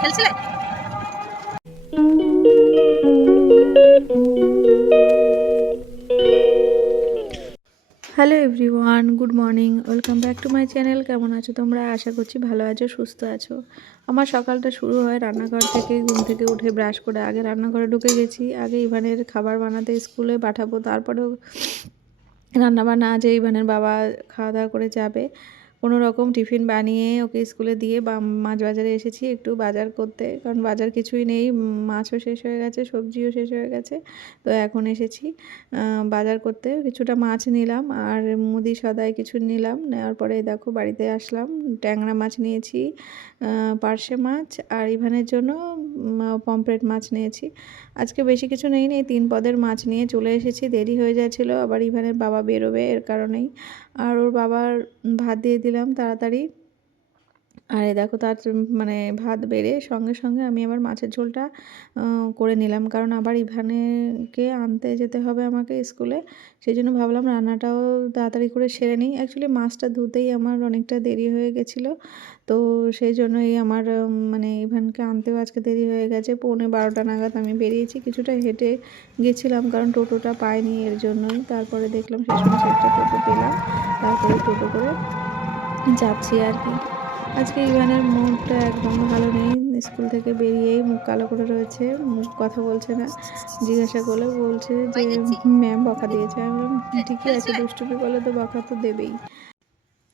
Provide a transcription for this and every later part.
খেলছিলে hello everyone, good morning, welcome back to my channel. কেমন আছো তোমরা? আশা করছি ভালো আছো, সুস্থ আছো। আমার সকালটা শুরু হয় রান্নাঘর থেকে। ঘুম থেকে উঠে ব্রাশ করে আগে রান্নাঘরে ঢুকে গেছি। আগে ইভানের খাবার বানাতে স্কুলে পাঠাবো, তারপরেও রান্নাবান্না আছে। ইভানের বাবা খাওয়া দাওয়া করে যাবে, কোনো রকম টিফিন বানিয়ে ওকে স্কুলে দিয়ে মাছ বাজারে এসেছি একটু বাজার করতে, কারণ বাজার কিছুই নেই, মাছও শেষ হয়ে গেছে, সবজিও শেষ হয়ে গেছে। তো এখন এসেছি বাজার করতে। কিছুটা মাছ নিলাম আর মুদি সদাই কিছু নিলাম। নেওয়ার পরে দেখো বাড়িতে আসলাম, ট্যাংরা মাছ নিয়েছি, পার্শে মাছ, আর ইভানের জন্য পমফ্রেট মাছ নিয়েছি। আজকে বেশি কিছু নেই, 3 পদের মাছ নিয়ে চলে এসেছি। দেরি হয়ে যাচ্ছিলো, আবার ইভানের বাবা বেরোবে এর কারণেই। আর ওর বাবার ভাত দিয়ে দিলাম তাড়াতাড়ি। আর এই দেখো তার মানে ভাত বেড়ে সঙ্গে সঙ্গে আমি আবার মাছের ঝোলটা করে নিলাম, কারণ আবার ইভানেকে আনতে যেতে হবে আমাকে স্কুলে। সেই জন্য ভাবলাম রান্নাটাও তাড়াতাড়ি করে সেরে নিই। অ্যাকচুয়ালি মাছটা ধুতেই আমার অনেকটা দেরি হয়ে গেছিলো, তো সেই জন্যই আমার মানে ইভানকে আনতেও আজকে দেরি হয়ে গেছে। 11:45 নাগাদ আমি বেরিয়েছি। কিছুটা হেঁটে গেছিলাম কারণ টোটোটা পাইনি, এর জন্যই। তারপরে দেখলাম শেষমেশ একটা টোটো পেলাম, তারপরে টোটো করে যাচ্ছি আর কি। আজকে ইভানের মুডটা একদমই ভালো নেই। স্কুল থেকে বেরিয়েই মুখ কালো করে রয়েছে, মুখ কথা বলছে না। জিজ্ঞাসা করলে বলছে যে ম্যাম বকা দিয়েছে। আমি বললাম ঠিকই আছে, দুষ্টুমি করলে তো বকা তো দেবেই।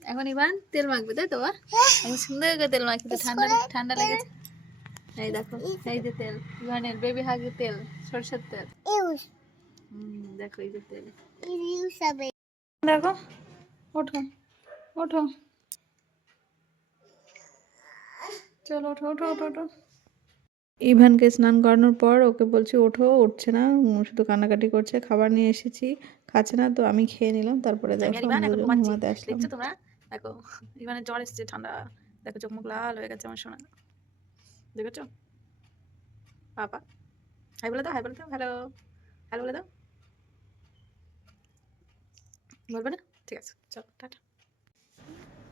এখন ইভান তেল মাখবে, তাই তো? এখন সুন্দর করে তেল মাখতে, ঠান্ডা ঠান্ডা লেগেছে। এই দেখো, এই যে তেল, ইভানের বেবি হাগের তেল, সরষের তেল। দেখো এই যে তেল, দেখো। ওঠো ওঠো, চলো ওঠো ওঠো ওঠো ওঠো। ইভানকে স্নান করানোর পর ওকে বলছি ওঠো, উঠছে না, শুধু কান্নাকাটি করছে। খাবার নিয়ে এসেছি, খাচ্ছে না, তো আমি খেয়ে নিলাম। তারপরে দেখো আমরা দুজন ঘুমাতে আসলাম। দেখছো তোমরা? দেখো ইভানের জ্বর এসেছে, ঠান্ডা, দেখো চোখ মুখ লাল হয়ে গেছে আমার সোনা, দেখেছো? পাপা হাই বলে দাও, হাই বলে দাও, হ্যালো হ্যালো বলে দাও। বলবে না? ঠিক আছে, চলো টাটা।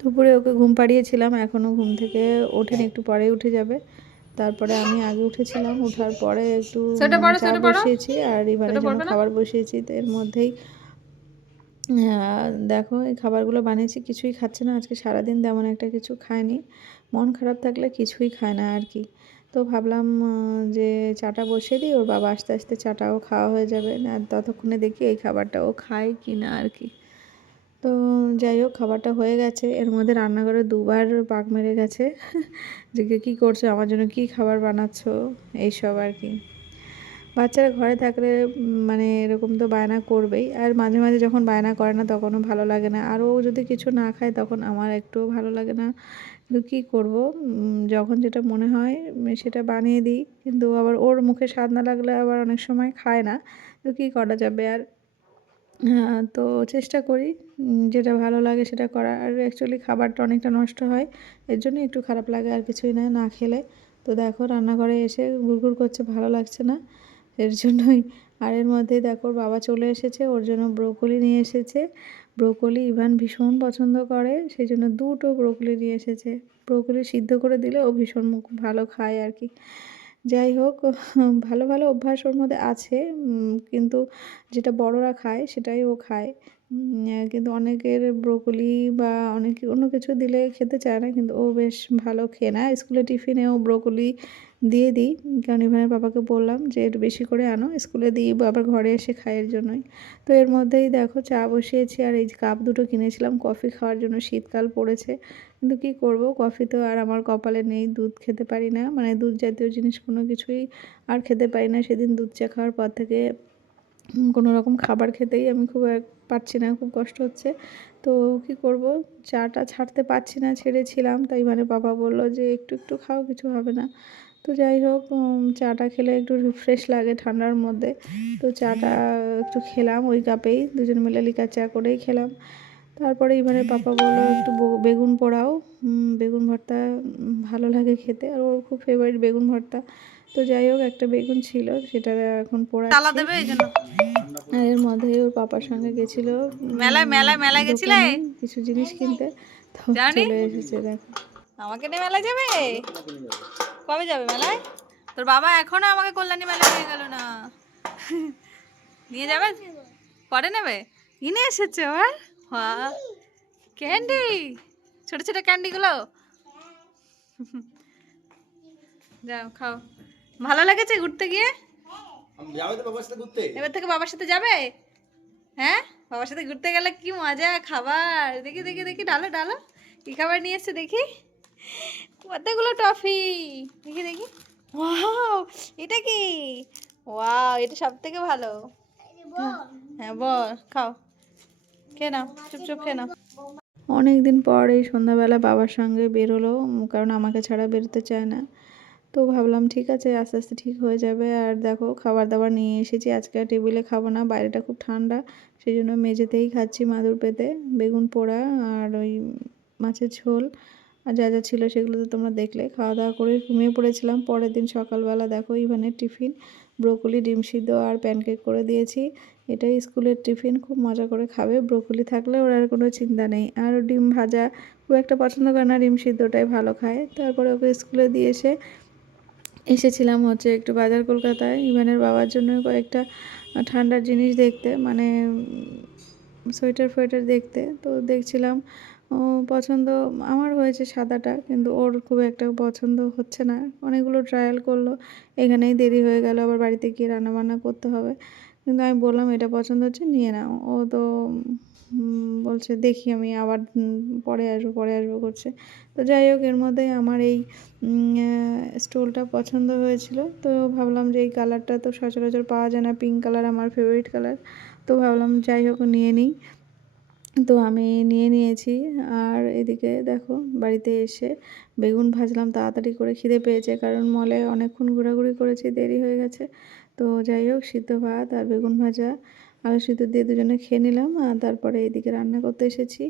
দুপুরে ওকে ঘুম পাড়িয়েছিলাম, এখনও ঘুম থেকে ওঠেনি, একটু পরেই উঠে যাবে। তারপরে আমি আগে উঠেছিলাম, ওঠার পরে একটু চা বসিয়েছি আর ইভানের জন্য খাবার বসিয়েছি। তো এর মধ্যেই দেখো এই খাবারগুলো বানিয়েছি, কিছুই খাচ্ছে না আজকে। সারাদিন তেমন একটা কিছু খায়নি, মন খারাপ থাকলে কিছুই খায় না আর কি। তো ভাবলাম যে চাটা বসিয়ে দিই, ওর বাবা আস্তে আস্তে চাটাও খাওয়া হয়ে যাবে, আর ততক্ষণে দেখি এই খাবারটাও খায় কি না আর কি। তো যাই হোক, খাবারটা হয়ে গেছে। এর মধ্যে রান্নাঘরে দুবার পাক মেরে গেছে যে কী করছো, আমার জন্য কি খাবার বানাচ্ছ, এইসব আর কি। বাচ্চারা ঘরে থাকলে মানে এরকম তো বায়না করবেই, আর মাঝে মাঝে যখন বায়না করে না তখনও ভালো লাগে না, আর ও যদি কিছু না খায় তখন আমার একটুও ভালো লাগে না। কিন্তু কী করবো, যখন যেটা মনে হয় সেটা বানিয়ে দিই, কিন্তু আবার ওর মুখে স্বাদ না লাগলে আবার অনেক সময় খায় না। তো কী করা যাবে আর। তো চেষ্টা করি যেটা ভালো লাগে সেটা করার। আর অ্যাকচুয়ালি খাবারটা অনেকটা নষ্ট হয়, এর জন্য একটু খারাপ লাগে, আর কিছুই না, না খেলে। তো দেখো রান্নাঘরে এসে গুড়গুড় করছে, ভালো লাগছে না, এর জন্যই। আর এর মধ্যেই দেখো ওর বাবা চলে এসেছে, ওর জন্য ব্রোকলি নিয়ে এসেছে। ব্রোকলি ইভান ভীষণ পছন্দ করে, সেই জন্য 2টো ব্রোকলি নিয়ে এসেছে। ব্রোকলি সিদ্ধ করে দিলে ও ভীষণ ভালো খায় আর কি। যাই হোক, ভালো ভালো অভ্যাস ওর মধ্যে আছে, কিন্তু যেটা বড়রা খায় সেটাই ও খায়। কিন্তু অনেকের ব্রোকলি বা অনেকে অন্য কিছু দিলে খেতে চায় না, কিন্তু ও বেশ ভালো খেয়ে নেয়। স্কুলে টিফিনেও ব্রোকলি দিয়ে দিই, কারণ ইভানের বাবাকে বললাম যে একটু বেশি করে আনো, স্কুলে দিই, আবার ঘরে এসে খাই, এর জন্যই। তো এর মধ্যেই দেখো চা বসিয়েছি, আর এই কাপ 2টো কিনেছিলাম কফি খাওয়ার জন্য, শীতকাল পড়েছে। কিন্তু কী করব, কফি তো আর আমার কপালে নেই, দুধ খেতে পারি না, মানে দুধ জাতীয় জিনিস কোনো কিছুই আর খেতে পারি না। সেদিন দুধ চা খাওয়ার পর থেকে কোনো রকম খাবার খেতেই আমি খুব পারছি না, খুব কষ্ট হচ্ছে। তো কী করব, চাটা ছাড়তে পারছি না, ছেড়েছিলাম। তাই মানে বাবা বলল যে একটু একটু খাও, কিছু হবে না। তো যাই হোক, চাটা খেলে একটু রিফ্রেশ লাগে ঠান্ডার মধ্যে। তো চাটা একটু খেলাম ওই কাপেই, দুজন মিলে লিকার চা করেই খেলাম। তারপরে ইভানের পাপা বললো একটু বেগুন পোড়াও, বেগুন ভর্তা ভালো লাগে খেতে, আর ওর খুব ফেভারিট বেগুন ভর্তা। তো যাই হোক, একটা বেগুন ছিল, সেটা এখন পোড়াচ্ছি। আর এর মধ্যে ওর পাপার সঙ্গে গেছিলো দোকানে কিছু জিনিস কিনতে, তো চলে এসেছে। দেখো, আমাকে নিয়ে মেলায় যাবে? কবে যাবে মেলায়? তোর বাবা এখনো আমাকে কল্যাণী মেলায় নিয়ে গেল না। নিয়ে যাবে? পরে নেবে? কিনে এসেছে আবার ক্যান্ডি, ছোট ছোট ক্যান্ডিগুলো। যাও খাও। ভালো লেগেছে ঘুরতে গিয়ে? এবার থেকে বাবার সাথে যাবে? হ্যাঁ, বাবার সাথে ঘুরতে গেলে কি মজা। খাবার দেখি দেখি দেখি, ডালো ডালো, কি খাবার নিয়ে এসছে দেখি। কতগুলো টফি, দেখি দেখি। ওয়াও, এটা কি? ওয়াও, এটা সব থেকে ভালো। হ্যাঁ বল, খাও, খেয়ে নাও, চুপচুপ খেয়ে নাও। অনেক দিন পর এই সন্ধ্যাবেলা বাবার সঙ্গে বেরোলো, কারণ আমাকে ছাড়া বেরোতে চায় না। তো ভাবলাম ঠিক আছে, আস্তে আস্তে ঠিক হয়ে যাবে। আর দেখো, খাবার দাবার নিয়ে এসেছি। আজকে আর টেবিলে খাবো না, বাইরেটা খুব ঠান্ডা, সেই জন্য মেঝেতেই খাচ্ছি মাদুর পেতে। বেগুন পোড়া আর ওই মাছের ঝোল, আর যা যা ছিল সেগুলো তো তোমরা দেখলে। খাওয়া দাওয়া করে ঘুমিয়ে পড়েছিলাম। পরের দিন সকালবেলা দেখো, ইভানের টিফিন ব্রোকলি, ডিম সিদ্ধ আর প্যানকেক করে দিয়েছি। এটাই স্কুলের টিফিন, খুব মজা করে খাবে। ব্রোকলি থাকলে ওর আর কোনো চিন্তা নেই। আর ডিম ভাজা খুব একটা পছন্দ করে না, ডিম সিদ্ধটাই ভালো খায়। তারপরে ওকে স্কুলে দিয়ে এসেছিলাম হচ্ছে একটু বাজার কলকাতায়, ইভানের বাবার জন্য কয়েকটা ঠান্ডার জিনিস দেখতে, মানে সোয়েটার ফোয়েটার দেখতে। তো দেখছিলাম, ও পছন্দ আমার হয়েছে সাদাটা, কিন্তু ওর খুব একটা পছন্দ হচ্ছে না। অনেকগুলো ট্রায়াল করলো, এখানেই দেরি হয়ে গেল, আবার বাড়িতে গিয়ে রান্নাবান্না করতে হবে। কিন্তু আমি বললাম এটা পছন্দ হচ্ছে, নিয়ে নাও। ও তো বলছে দেখি আমি আবার পরে আসবো করছে। তো যাই হোক, এর মধ্যে আমার এই স্টোলটা পছন্দ হয়েছিল। তো ভাবলাম যে এই কালারটা তো সচরাচর পাওয়া যায় না, পিঙ্ক কালার আমার ফেভারিট কালার। তো ভাবলাম যাই হোক নিয়ে নিই। তো আমি নিয়ে নিয়েছি। আর এদিকে দেখো, বাড়িতে এসে বেগুন ভাজলাম তাড়াতাড়ি করে, খিদে পেয়েছে, কারণ মলে অনেকক্ষণ ঘোরাঘুরি করেছি, দেরি হয়ে গেছে। তো যাই হোক, সিদ্ধ ভাত আর বেগুন ভাজা, আলু সিদ্ধ দিয়ে দুজনে খেয়ে নিলাম। আর তারপরে এইদিকে রান্না করতে এসেছি।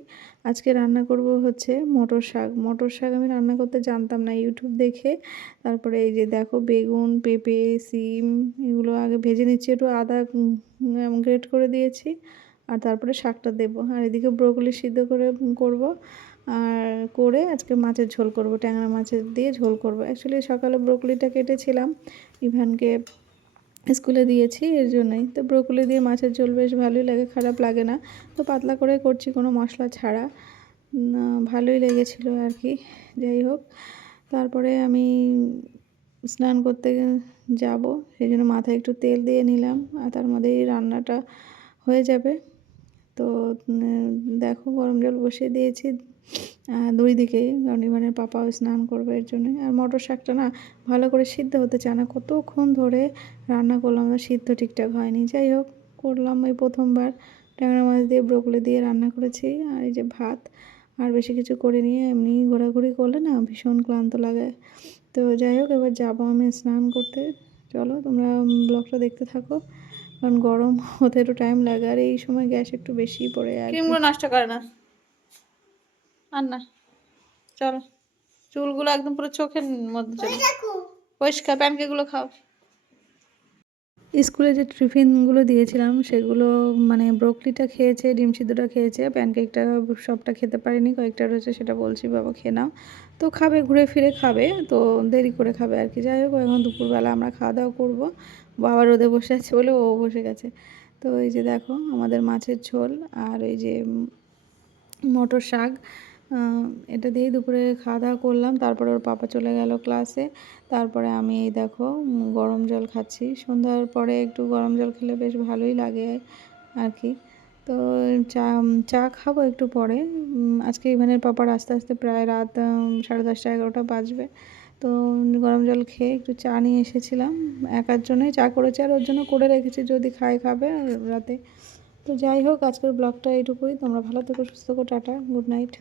আজকে রান্না করব হচ্ছে মটর শাক। মটর শাক আমি রান্না করতে জানতাম না, ইউটিউব দেখে। তারপরে এই যে দেখো, বেগুন, পেঁপে, সিম এগুলো আগে ভেজে নিচ্ছি, একটু আদা গ্রেট করে দিয়েছি। আর তারপরে শাকটা দেবো। আর এদিকে ব্রোকলি সিদ্ধ করব। আর করে আজকে মাছের ঝোল করব, ট্যাংরা মাছের দিয়ে ঝোল করব। অ্যাকচুয়ালি সকালে ব্রোকলিটা কেটেছিলাম, ইভানকে স্কুলে দিয়েছি, এর জন্যই। তো ব্রোকলি দিয়ে মাছের ঝোল বেশ ভালোই লাগে, খারাপ লাগে না। তো পাতলা করে করছি, কোনো মশলা ছাড়া। ভালোই লেগেছিলো আর কি। যাই হোক, তারপরে আমি স্নান করতে যাব, সেই জন্য মাথায় একটু তেল দিয়ে নিলাম। আর তার মধ্যেই রান্নাটা হয়ে যাবে। তো দেখো, গরম জল বসিয়ে দিয়েছি দুই দিকেই, কারণ ইভানের পাপাও স্নান করবে এর জন্য। আর মটর শাকটা না ভালো করে সিদ্ধ হতে চায় না, কতক্ষণ ধরে রান্না করলাম, সিদ্ধ ঠিকঠাক হয়নি। যাই হোক, করলাম এই প্রথমবার। ট্যাংরা মাছ দিয়ে ব্রোকলি দিয়ে রান্না করেছি। আর এই যে ভাত, আর বেশি কিছু করিনি। এমনি ঘোরাঘুরি করলে না ভীষণ ক্লান্ত লাগে। তো যাই হোক, এবার যাবো আমি স্নান করতে। চলো তোমরা ব্লগটা দেখতে থাকো, কারণ গরম হতে একটু টাইম লাগে, আর এই সময় গ্যাস একটু বেশিই পড়ে আর ক্রিমগুলো নষ্ট করে না, আর না। চলো, চুলগুলো একদম পুরো চোখের মধ্যে চলে পরিষ্কার। প্যানকেকগুলো খাও। স্কুলে যে টিফিনগুলো দিয়েছিলাম সেগুলো, মানে ব্রোকলিটা খেয়েছে, ডিম সিদ্ধটা খেয়েছে, প্যানকেকটা সবটা খেতে পারিনি, কয়েকটা রয়েছে, সেটা বলছি বাবা খেয়ে নাও। তো খাবে, ঘুরে ফিরে খাবে, তো দেরি করে খাবে আর কি। যাই হোক, এখন দুপুরবেলা আমরা খাওয়া দাওয়া করবো। বাবা রোদে বসে আছে বলে ও বসে গেছে। তো এই যে দেখো, আমাদের মাছের ঝোল আর এই যে মটর শাক, এটা দিয়েই দুপুরে খাওয়া দাওয়া করলাম। তারপরে ওর পাপা চলে গেল ক্লাসে। তারপরে আমি এই দেখো গরম জল খাচ্ছি। সন্ধ্যার পরে একটু গরম জল খেলে বেশ ভালোই লাগে আর কি। তো চা চা খাবো একটু পরে। আজকে ইভানের পাপার আস্তে আস্তে প্রায় রাত 10:30 11টা বাজবে। তো গরম জল খেয়ে একটু চা নিয়ে এসেছিলাম, একার জন্যই চা করেছি, আর ওর জন্য করে রেখেছি, যদি খাবে রাতে। তো যাই হোক, আজকের ব্লগটা এইটুকুই। তোমরা ভালো থেকো, সুস্থ থেকো, টাটা, গুড নাইট।